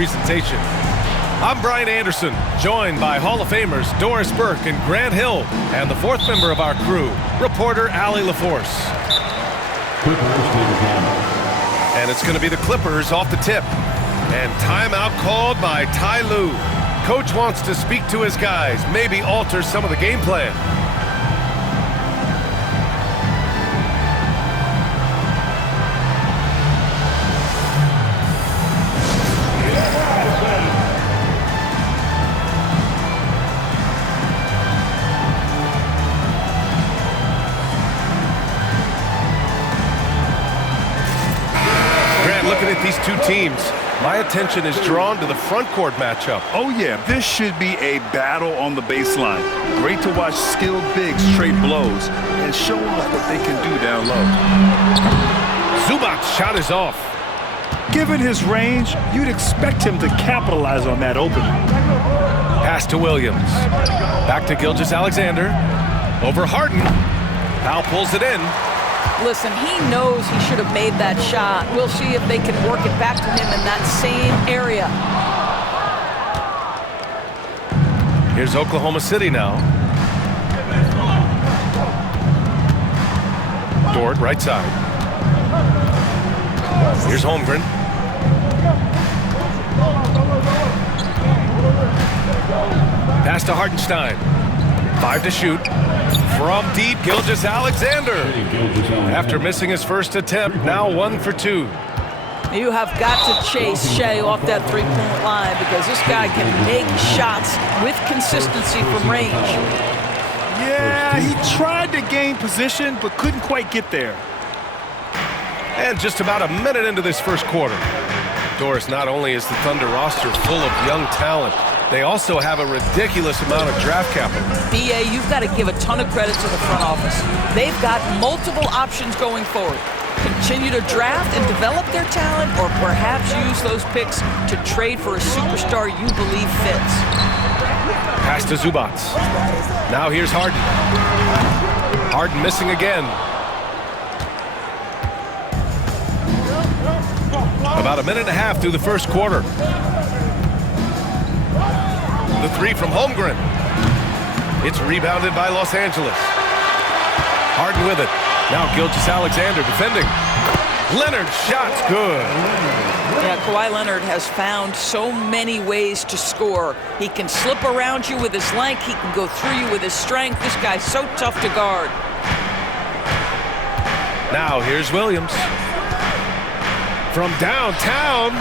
presentation. I'm Brian Anderson, joined by Hall of Famers Doris Burke and Grant Hill, and the fourth member of our crew, reporter Allie LaForce. And it's going to be the Clippers off the tip. And timeout called by Ty Lue. Coach wants to speak to his guys, maybe alter some of the game plan. Looking at these two teams, my attention is drawn to the front court matchup. Oh yeah, this should be a battle on the baseline. Great to watch skilled bigs trade blows and show off what they can do down low. Zubac's shot is off. Given his range, you'd expect him to capitalize on that opening. Pass to Williams. Back to Gilgeous-Alexander. Over Harden. Powell pulls it in. Listen, he knows he should have made that shot. We'll see if they can work it back to him in that same area. Here's Oklahoma City now. Dort, right side. Here's Holmgren. Pass to Hartenstein. 5 to shoot. From deep, Gilgeous-Alexander. After missing his first attempt, now 1 for 2. You have got to chase Shea off that three-point line because this guy can make shots with consistency from range. Yeah, he tried to gain position but couldn't quite get there. And just about a minute into this first quarter. Doris, not only is the Thunder roster full of young talent, they also have a ridiculous amount of draft capital. BA, you've got to give a ton of credit to the front office. They've got multiple options going forward. Continue to draft and develop their talent, or perhaps use those picks to trade for a superstar you believe fits. Pass to Zubac. Now here's Harden. Harden missing again. About a minute and a half through the first quarter. The three from Holmgren. It's rebounded by Los Angeles. Harden with it. Now Gilgeous-Alexander defending. Leonard's shot's good. Yeah, Kawhi Leonard has found so many ways to score. He can slip around you with his length. He can go through you with his strength. This guy's so tough to guard. Now here's Williams. From downtown.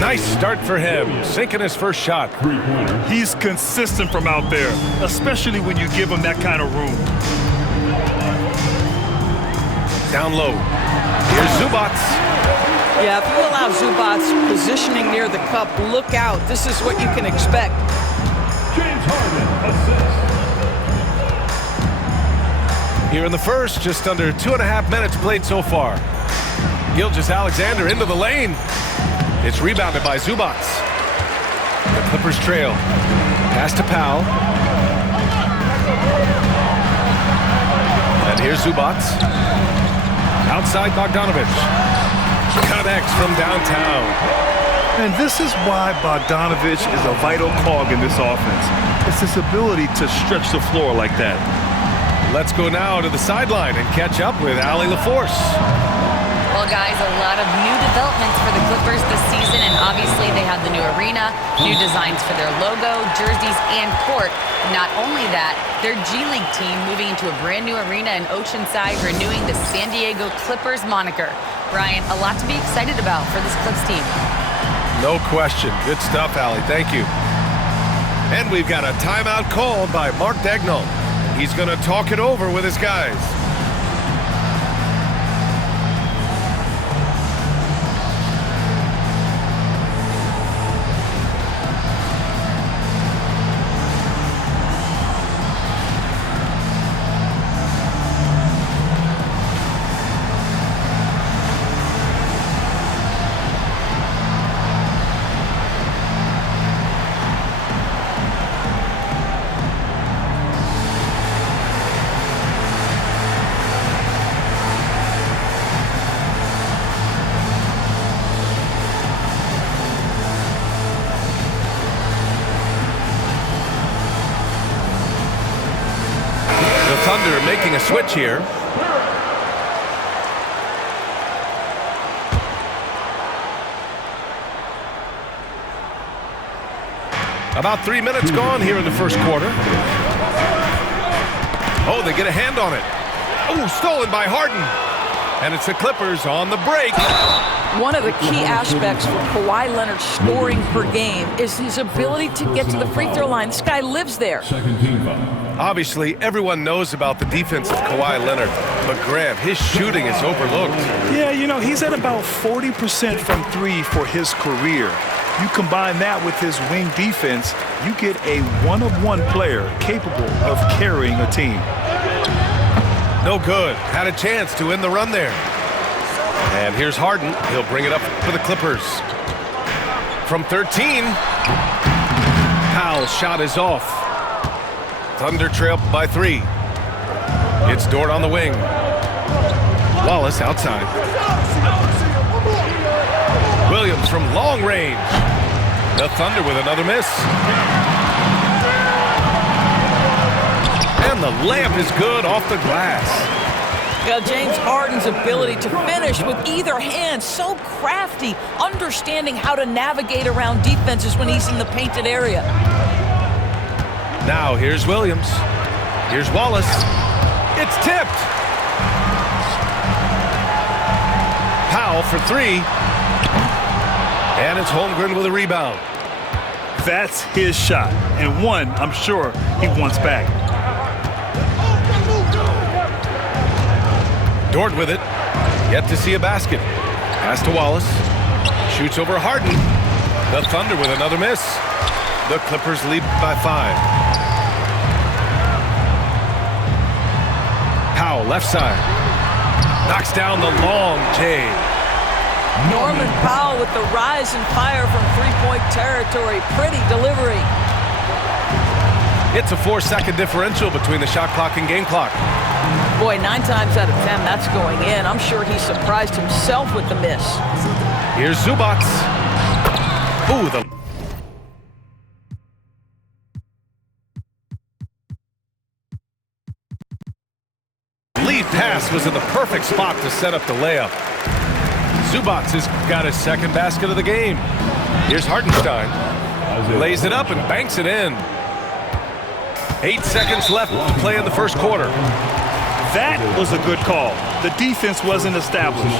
Nice start for him, sinking his first shot. He's consistent from out there, especially when you give him that kind of room. Down low. Here's Zubac. Yeah, if you allow Zubac positioning near the cup, look out. This is what you can expect. James Harden assists. Here in the first, just under 2.5 minutes played so far. Gilgeous-Alexander into the lane. It's rebounded by Zubac. The Clippers trail. Pass to Powell. And here's Zubac. Outside Bogdanovic. Connects from downtown. And this is why Bogdanovic is a vital cog in this offense. It's his ability to stretch the floor like that. Let's go now to the sideline and catch up with Allie LaForce. Well, guys, a lot of new developments for the Clippers this season, and obviously they have the new arena, new designs for their logo, jerseys, and court. Not only that, their G League team moving into a brand new arena in Oceanside, renewing the San Diego Clippers moniker. Brian, a lot to be excited about for this Clips team. No question. Good stuff, Allie. Thank you. And we've got a timeout called by Mark Daigneault. He's going to talk it over with his guys. making a switch here. About 3 minutes gone here in the first quarter. Oh, they get a hand on it. Oh, stolen by Harden. And it's the Clippers on the break. One of the key aspects for Kawhi Leonard scoring per game is his ability to get to the free throw line. This guy lives there. Second team foul. Obviously, everyone knows about the defense of Kawhi Leonard, but Graham, his shooting is overlooked. Yeah, you know, he's at about 40% from three for his career. You combine that with his wing defense, you get a one-of-one player capable of carrying a team. No good. Had a chance to end the run there. And here's Harden. He'll bring it up for the Clippers. From 13. Powell's shot is off. Thunder trail by 3. It's Dort on the wing. Wallace outside. Williams from long range. The Thunder with another miss. And the layup is good off the glass. Yeah, James Harden's ability to finish with either hand, so crafty, understanding how to navigate around defenses when he's in the painted area. Now here's Williams. Here's Wallace. It's tipped. Powell for 3. And it's Holmgren with a rebound. That's his shot, and one I'm sure he wants back. Dort with it. Yet to see a basket. Pass to Wallace. Shoots over Harden. The Thunder with another miss. The Clippers lead by 5. Powell, left side. Knocks down the long J. Norman Powell with the rise and fire from three-point territory. Pretty delivery. It's a 4-second differential between the shot clock and game clock. Boy, 9 times out of 10, that's going in. I'm sure he surprised himself with the miss. Here's Zubac. Ooh, the lead pass was in the perfect spot to set up the layup. Zubac has got his second basket of the game. Here's Hartenstein. Lays it up and banks it in. 8 seconds left to play in the first quarter. That was a good call. The defense wasn't established.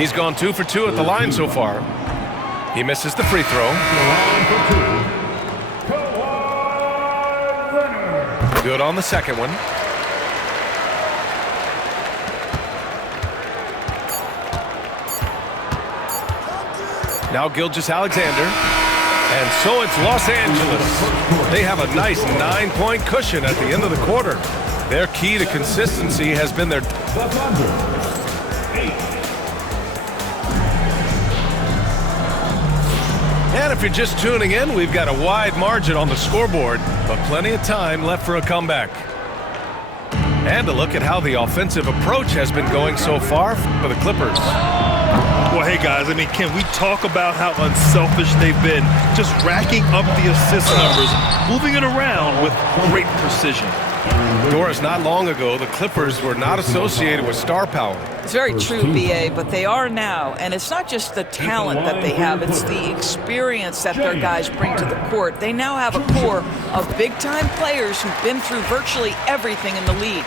He's gone 2 for 2 at the line so far. He misses the free throw. Good on the second one. Now Gilgeous-Alexander. And so it's Los Angeles. They have a nice 9-point cushion at the end of the quarter. Their key to consistency has been their... And if you're just tuning in, we've got a wide margin on the scoreboard, but plenty of time left for a comeback. And a look at how the offensive approach has been going so far for the Clippers. Well, hey, guys, I mean, can we talk about how unselfish they've been? Just racking up the assist numbers, moving it around with great precision. Doris, not long ago, the Clippers were not associated with star power. It's very true, B.A., but they are now. And it's not just the talent that they have, it's the experience that their guys bring to the court. They now have a core of big-time players who've been through virtually everything in the league.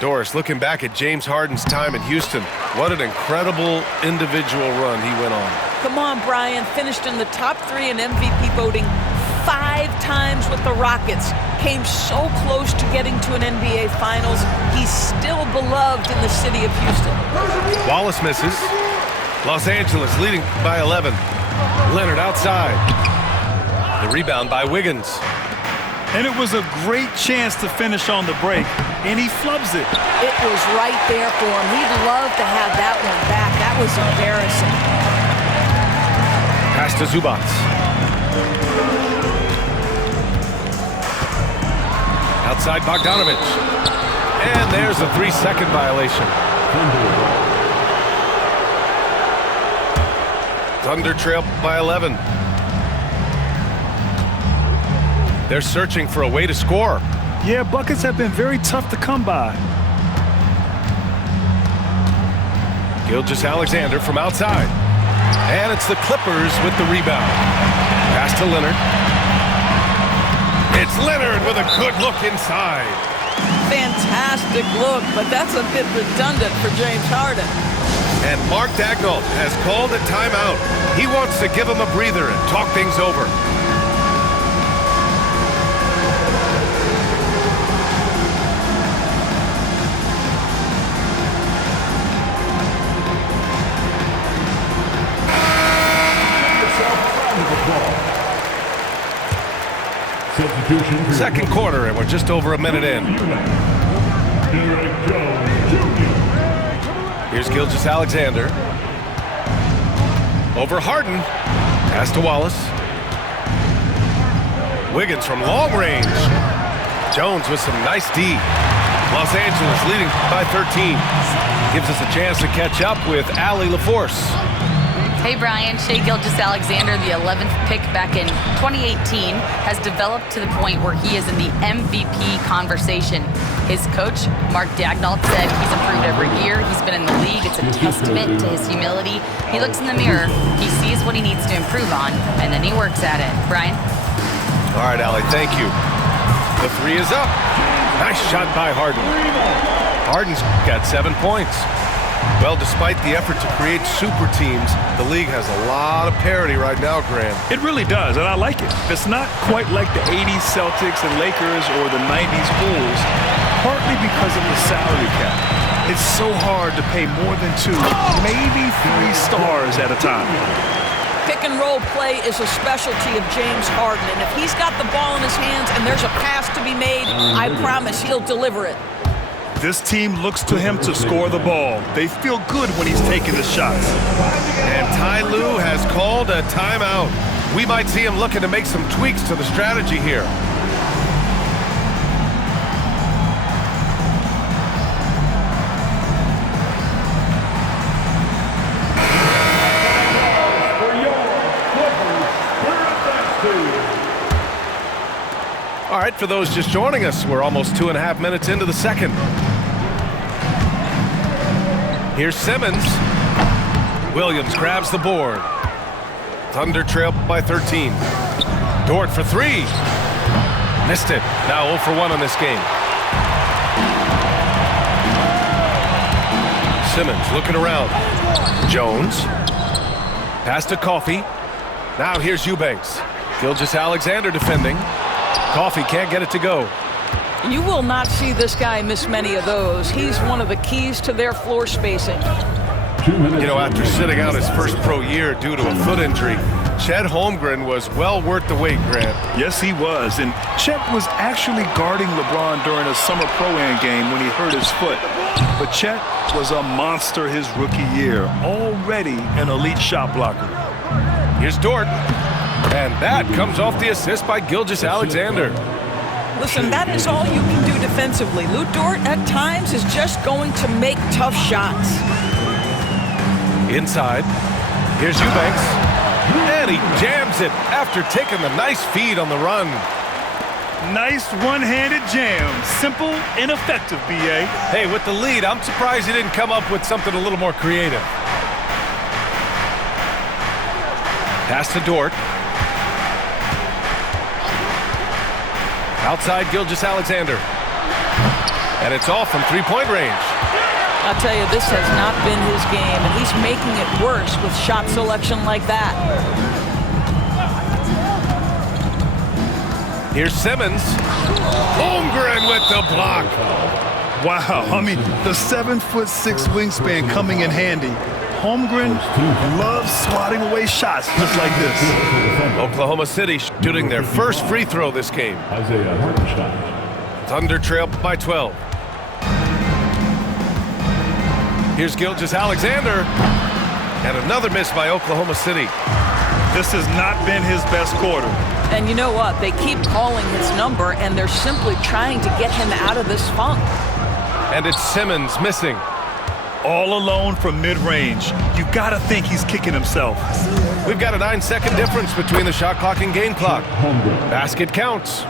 Doris, looking back at James Harden's time in Houston, what an incredible individual run he went on. Come on, Brian. Finished in the top 3 in MVP voting 5 times with the Rockets. Came so close to getting to an NBA Finals. He's still beloved in the city of Houston. Wallace misses. Los Angeles leading by 11. Leonard outside. The rebound by Wiggins. And it was a great chance to finish on the break, and he flubs it. It was right there for him. He'd love to have that one back. That was embarrassing. Pass to Zubac. Outside Bogdanovich. And there's a 3-second violation. Thunder trail by 11. They're searching for a way to score. Yeah, buckets have been very tough to come by. Gilgeous-Alexander from outside. And it's the Clippers with the rebound. Pass to Leonard. It's Leonard with a good look inside. Fantastic look, but that's a bit redundant for James Harden. And Mark Daigneault has called a timeout. He wants to give him a breather and talk things over. Second quarter, and we're just over a minute in. Here's Gilgeous-Alexander. Over Harden. Pass to Wallace. Wiggins from long range. Jones with some nice D. Los Angeles leading by 13. Gives us a chance to catch up with Allie LaForce. Hey, Brian. Shai Gilgeous-Alexander, the 11th pick back in 2018, has developed to the point where he is in the MVP conversation. His coach, Mark Daigneault, said he's improved every year. He's been in the league. It's a testament to his humility. He looks in the mirror, he sees what he needs to improve on, and then he works at it. Brian? All right, Allie, thank you. The three is up. Nice shot by Harden. Harden's got 7 points. Well, despite the effort to create super teams, the league has a lot of parity right now, Graham. It really does, and I like it. It's not quite like the 80s Celtics and Lakers or the 90s Bulls, partly because of the salary cap. It's so hard to pay more than 2, maybe 3 stars at a time. Pick and roll play is a specialty of James Harden, and if he's got the ball in his hands and there's a pass to be made, I promise he'll deliver it. This team looks to him to score the ball. They feel good when he's taking the shots. And Ty Lue has called a timeout. We might see him looking to make some tweaks to the strategy here. All right, for those just joining us, we're almost 2.5 minutes into the second. Here's Simmons. Williams grabs the board. Thunder trail by 13. Dort for 3. Missed it. Now 0 for 1 on this game. Simmons looking around. Jones. Pass to Coffey. Now here's Eubanks. Gilgeous-Alexander defending. Coffey can't get it to go. You will not see this guy miss many of those. He's one of the keys to their floor spacing. You know, after sitting out his first pro year due to a foot injury, Chet Holmgren was well worth the wait, Grant. Yes, he was. And Chet was actually guarding LeBron during a summer pro-am game when he hurt his foot. But Chet was a monster his rookie year, already an elite shot blocker. Here's Dort. And that comes off the assist by Gilgeous-Alexander. Listen, that is all you can do defensively. Lu Dort, at times, is just going to make tough shots. Inside. Here's Eubanks. And he jams it after taking the nice feed on the run. Nice one-handed jam. Simple and effective, B.A. Hey, with the lead, I'm surprised he didn't come up with something a little more creative. Pass to Dort. Outside Gilgeous-Alexander. And it's off from three-point range. I'll tell you, this has not been his game, and he's making it worse with shot selection like that. Here's Simmons. Holmgren with the block. Wow, I mean, the 7'6" wingspan coming in handy. Holmgren loves swatting away shots just like this. Oklahoma City shooting their first free throw this game. Isaiah Hartenstein. Thunder trail by 12. Here's Gilgeous-Alexander. And another miss by Oklahoma City. This has not been his best quarter. And you know what? They keep calling his number, and they're simply trying to get him out of this funk. And it's Simmons missing. All alone from mid-range. You gotta think he's kicking himself. We've got a 9-second difference between the shot clock and game clock. Basket counts.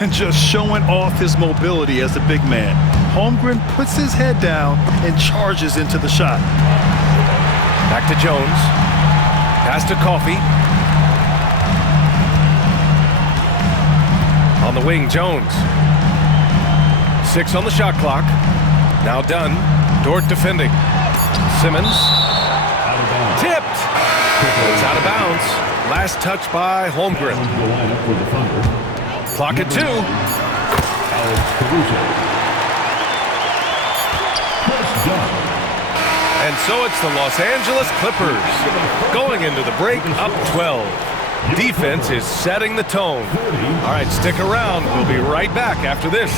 And just showing off his mobility as a big man. Holmgren puts his head down and charges into the shot. Back to Jones. Pass to Coffey. On the wing, Jones. 6 on the shot clock. Now Dunn. Dort defending. Simmons. Tipped. It's out of bounds. Last touch by Holmgren. Clock at 2. And so it's the Los Angeles Clippers going into the break up 12. Defense is setting the tone. All right, stick around. We'll be right back after this.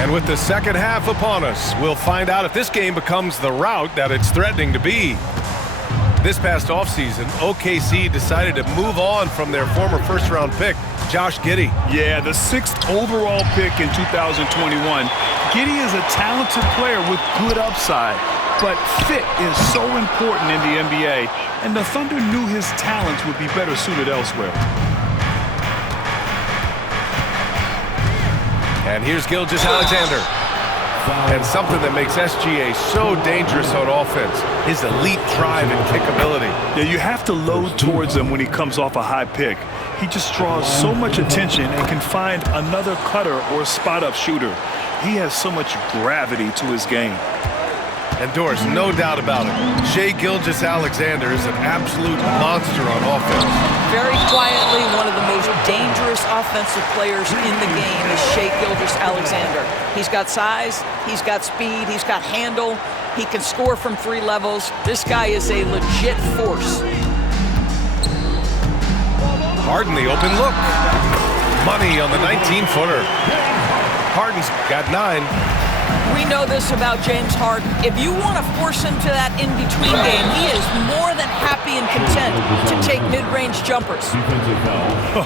And with the second half upon us, we'll find out if this game becomes the rout that it's threatening to be. This past offseason, OKC decided to move on from their former first-round pick, Josh Giddey. Yeah, the 6th overall pick in 2021. Giddey is a talented player with good upside, but fit is so important in the NBA, and the Thunder knew his talents would be better suited elsewhere. And here's Gilgeous-Alexander. And something that makes SGA so dangerous on offense, his elite drive and kickability. Yeah, you have to load towards him when he comes off a high pick. He just draws so much attention and can find another cutter or spot-up shooter. He has so much gravity to his game. And Doris, no doubt about it, Shai Gilgeous-Alexander is an absolute monster on offense. Very quietly, one of the most dangerous offensive players in the game is Shai Gilgeous-Alexander. He's got size, he's got speed, he's got handle, he can score from 3 levels. This guy is a legit force. Harden the open look. Money on the 19-footer. Harden's got 9. We know this about James Harden. If you want to force him to that in-between game, he is more than happy and content to take mid-range jumpers.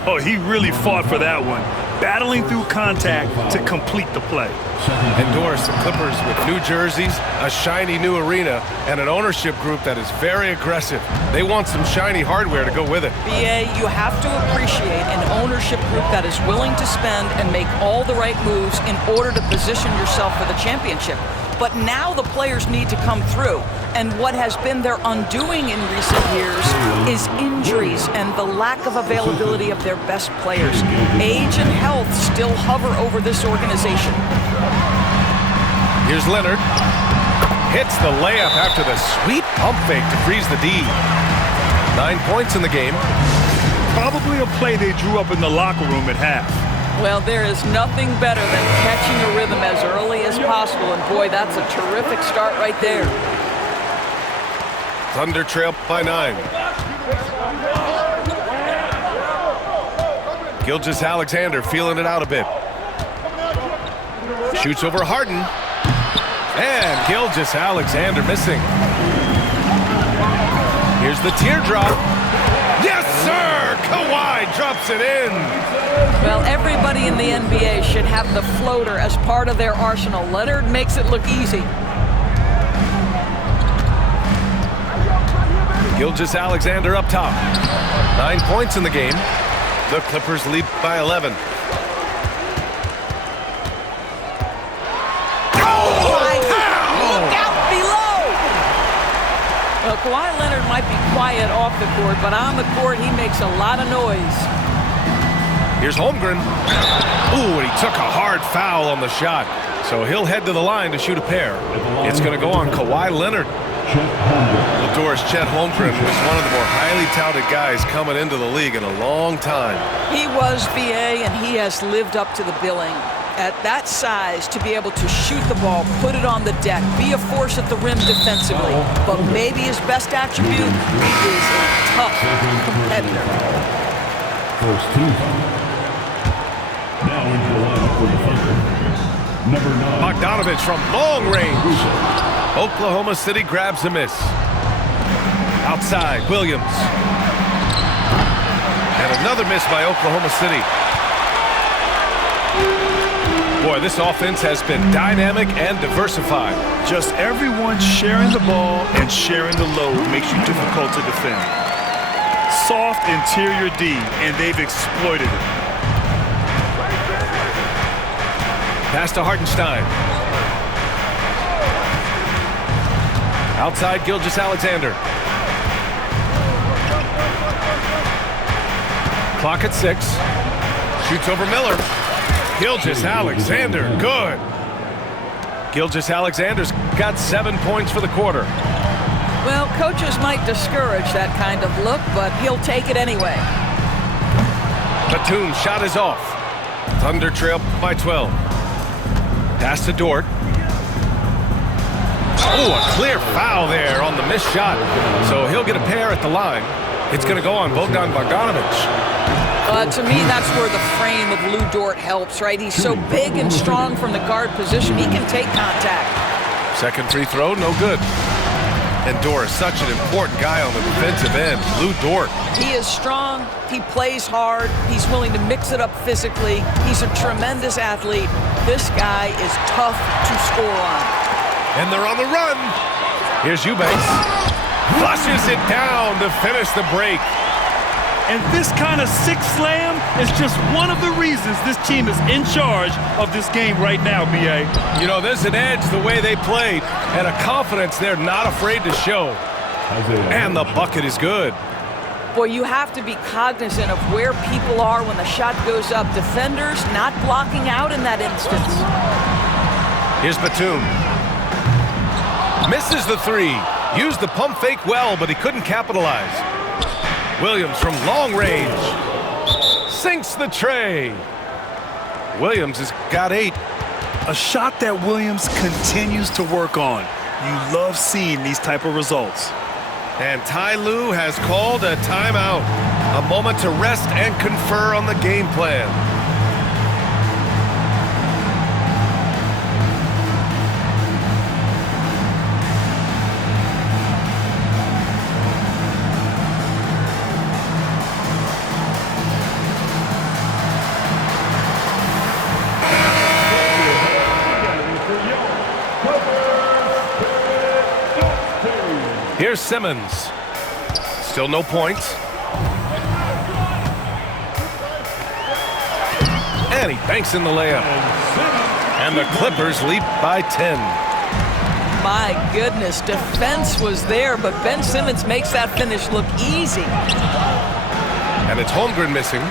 Oh, he really fought for that one, battling through contact to complete the play. And Doris, the Clippers with new jerseys, a shiny new arena, and an ownership group that is very aggressive. They want some shiny hardware to go with it. BA, you have to appreciate an ownership group that is willing to spend and make all the right moves in order to position yourself for the championship. But now the players need to come through. And what has been their undoing in recent years is injuries and the lack of availability of their best players. Age and health still hover over this organization. Here's Leonard. Hits the layup after the sweet pump fake to freeze the D. 9 points in the game. Probably a play they drew up in the locker room at half. Well, there is nothing better than catching a rhythm as early as possible, and boy, that's a terrific start right there. Thunder trail by 9. Gilgeous-Alexander feeling it out a bit. Shoots over Harden. And Gilgeous-Alexander missing. Here's the teardrop. Yes, sir! Kawhi drops it in. Well, everybody in the NBA should have the floater as part of their arsenal. Leonard makes it look easy. Gilgeous-Alexander up top. 9 points in the game. The Clippers lead by 11. Well, Kawhi Leonard might be quiet off the court, but on the court, he makes a lot of noise. Here's Holmgren. Ooh, and he took a hard foul on the shot. So he'll head to the line to shoot a pair. It's going to go on Kawhi Leonard. Well, Doris, Chet Holmgren was one of the more highly touted guys coming into the league in a long time. He was, BA, and he has lived up to the billing. At that size, to be able to shoot the ball, put it on the deck, be a force at the rim defensively. But maybe his best attribute, he is a tough competitor. First team foul. Now into the lineup for the Thunder. Number 9. Bogdanovich from long range. Oklahoma City grabs a miss. Outside, Williams. And another miss by Oklahoma City. Boy, this offense has been dynamic and diversified. Just everyone sharing the ball and sharing the load makes you difficult to defend. soft interior D, and they've exploited it. Pass to Hartenstein. Outside Gilgeous-Alexander. Clock at 6. Shoots over Miller. Gilgeous-Alexander, good. Gilgeous-Alexander's got 7 points for the quarter. Well, coaches might discourage that kind of look, but he'll take it anyway. Batum shot is off. Thunder trail by 12. Pass to Dort. Oh, a clear foul there on the missed shot. So he'll get a pair at the line. It's going to go on Bogdan Bogdanovic. To me, that's where the frame of Lou Dort helps, right? He's so big and strong from the guard position. He can take contact. Second free throw, no good. And Dort is such an important guy on the defensive end. Lou Dort. He is strong. He plays hard. He's willing to mix it up physically. He's a tremendous athlete. This guy is tough to score on. And they're on the run. Here's Eubanks. Flushes it down to finish the break. And this kind of six slam is just one of the reasons this team is in charge of this game right now, B.A. You know, there's an edge the way they played and a confidence they're not afraid to show. And the bucket is good. Boy, you have to be cognizant of where people are when the shot goes up. Defenders not blocking out in that instance. Here's Batum. Misses the three. Used the pump fake well, but he couldn't capitalize. Williams from long range. Sinks the tray. Williams has got 8. A shot that Williams continues to work on. You love seeing these type of results. And Ty Lue has called a timeout. A moment to rest and confer on the game plan. Here's Simmons. Still no points. And he banks in the layup. And the Clippers lead by 10. My goodness, defense was there, but Ben Simmons makes that finish look easy. And it's Holmgren missing.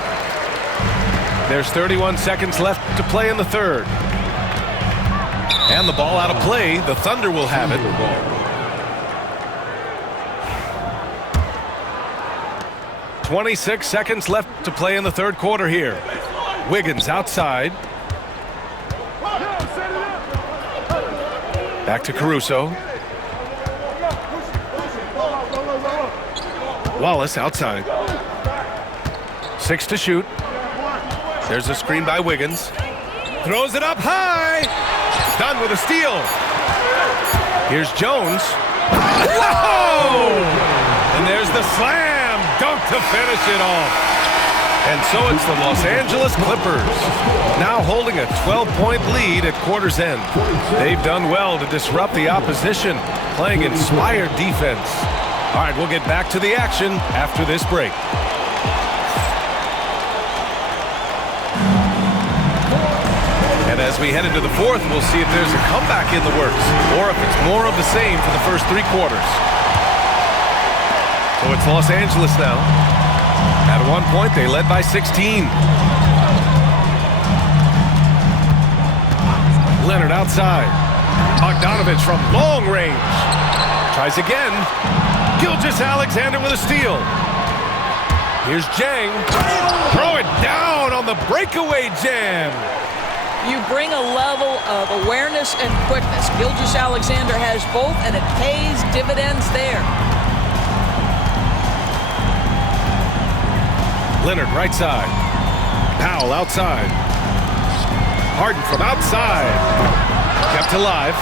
There's 31 seconds left to play in the third. And the ball out of play. The Thunder will have it. 26 seconds left to play in the third quarter here. Wiggins outside. Back to Caruso. Wallace outside. 6 to shoot. There's a screen by Wiggins. Throws it up high. Done with a steal. Here's Jones. Whoa! And there's the slam. Dunk to finish it off. And so it's the Los Angeles Clippers, now holding a 12-point lead at quarter's end. They've done well to disrupt the opposition, playing inspired defense. All right, we'll get back to the action after this break. And as we head into the fourth, we'll see if there's a comeback in the works, or if it's more of the same for the first 3 quarters. So it's Los Angeles now. At one point, they led by 16. Leonard outside. Bogdanovic from long range. Tries again. Gilgeous-Alexander with a steal. Here's Jang. Throw it down on the breakaway jam. You bring a level of awareness and quickness. Gilgeous-Alexander has both, and it pays dividends there. Leonard right side. Powell outside. Harden from outside. Kept alive.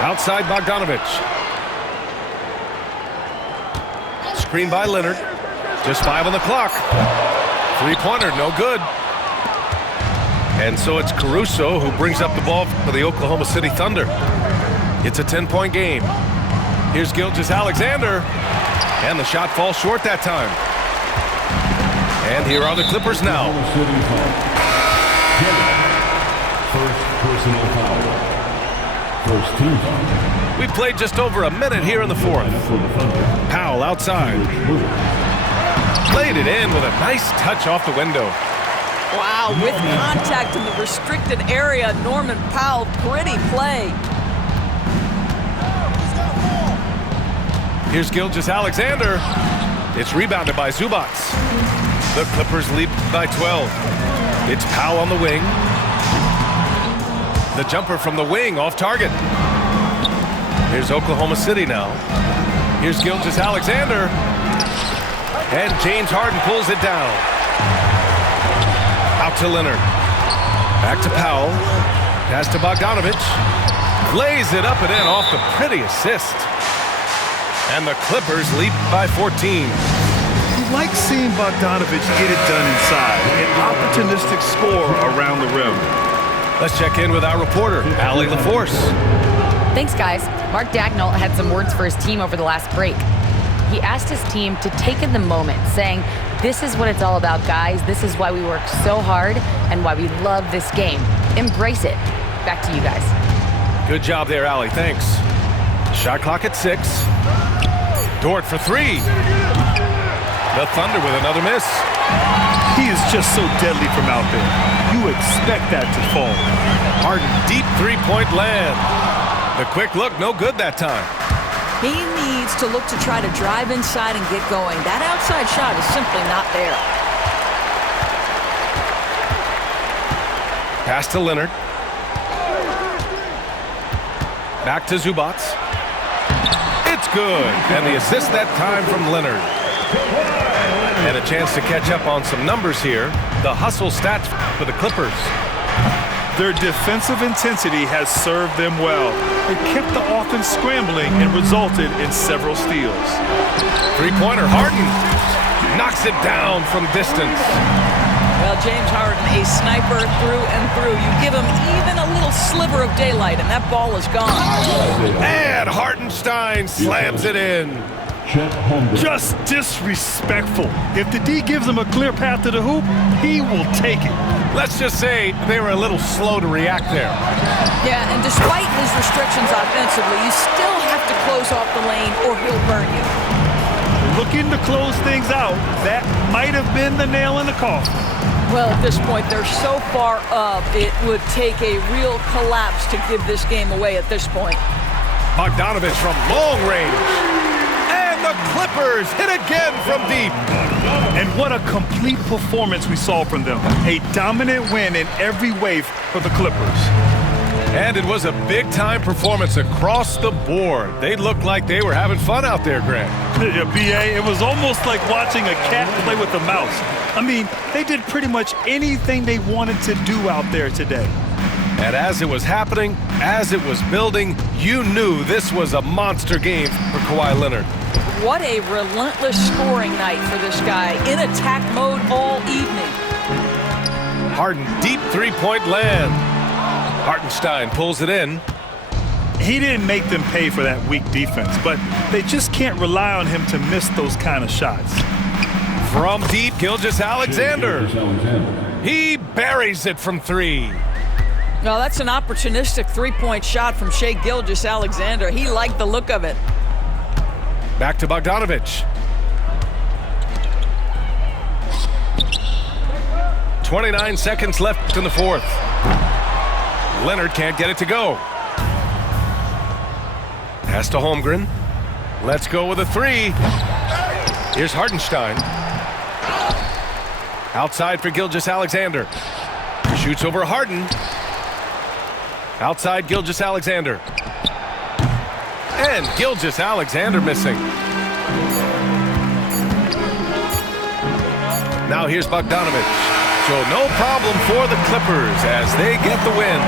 Outside Bogdanovic. Screen by Leonard. Just 5 on the clock. 3-pointer, no good. And so it's Caruso who brings up the ball for the Oklahoma City Thunder. It's a 10-point game. Here's Gilgeous-Alexander. And the shot falls short that time. And here are the Clippers now. Oklahoma City foul. First personal foul. First team foul. We played just over a minute here in the fourth. For the Thunder. Powell outside. Played it in with a nice touch off the window. Wow, with contact in the restricted area, Norman Powell, pretty play. Here's Gilgeous-Alexander. It's rebounded by Zubac. The Clippers lead by 12. It's Powell on the wing. The jumper from the wing off target. Here's Oklahoma City now. Here's Gilgeous-Alexander. And James Harden pulls it down. Out to Leonard. Back to Powell. Pass to Bogdanovich. Lays it up and in off the pretty assist. And the Clippers lead by 14. You like seeing Bogdanovich get it done inside. An opportunistic score around the rim. Let's check in with our reporter, Allie LaForce. Thanks, guys. Mark Dagnall had some words for his team over the last break. He asked his team to take in the moment, saying, "This is what it's all about, guys. This is why we work so hard and why we love this game. Embrace it." Back to you guys. Good job there, Allie. Thanks. Shot clock at 6. Dort for 3. The Thunder with another miss. He is just so deadly from out there. You expect that to fall. Harden deep three-point land. The quick look, no good that time. He needs to look to try to drive inside and get going. That outside shot is simply not there. Pass to Leonard. Back to Zubac. It's good. And the assist that time from Leonard. And a chance to catch up on some numbers here. The hustle stats for the Clippers. Their defensive intensity has served them well. It kept the offense scrambling and resulted in several steals. Three-pointer, Harden knocks it down from distance. Well, James Harden, a sniper through and through. You give him even a little sliver of daylight, and that ball is gone. And Hartenstein slams it in. Just disrespectful. If the D gives him a clear path to the hoop, he will take it. Let's just say they were a little slow to react there. Yeah, and despite his restrictions offensively, you still have to close off the lane or he'll burn you. Looking to close things out, that might have been the nail in the coffin. Well, at this point, they're so far up, it would take a real collapse to give this game away at this point. Bogdanovich from long range. And the Clippers hit again from deep. And what a complete performance we saw from them. A dominant win in every way for the Clippers. And it was a big-time performance across the board. They looked like they were having fun out there, Grant. Yeah, B.A., it was almost like watching a cat play with a mouse. I mean, they did pretty much anything they wanted to do out there today. And as it was happening, as it was building, you knew this was a monster game for Kawhi Leonard. What a relentless scoring night for this guy. In attack mode all evening. Harden, deep three-point land. Hartenstein pulls it in. He didn't make them pay for that weak defense, but they just can't rely on him to miss those kind of shots. From deep, Gilgeous-Alexander. He buries it from 3. Well, that's an opportunistic three-point shot from Shai Gilgeous-Alexander. He liked the look of it. Back to Bogdanovich. 29 seconds left in the fourth. Leonard can't get it to go. Pass to Holmgren. Let's go with a 3. Here's Hartenstein. Outside for Gilgeous-Alexander. Shoots over Harden. Outside Gilgeous-Alexander. And Gilgeous-Alexander missing. Now here's Bogdanovich. So no problem for the Clippers as they get the win.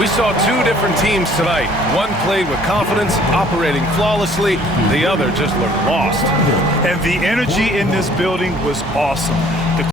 We saw 2 different teams tonight. One played with confidence, operating flawlessly. The other just looked lost. And the energy in this building was awesome.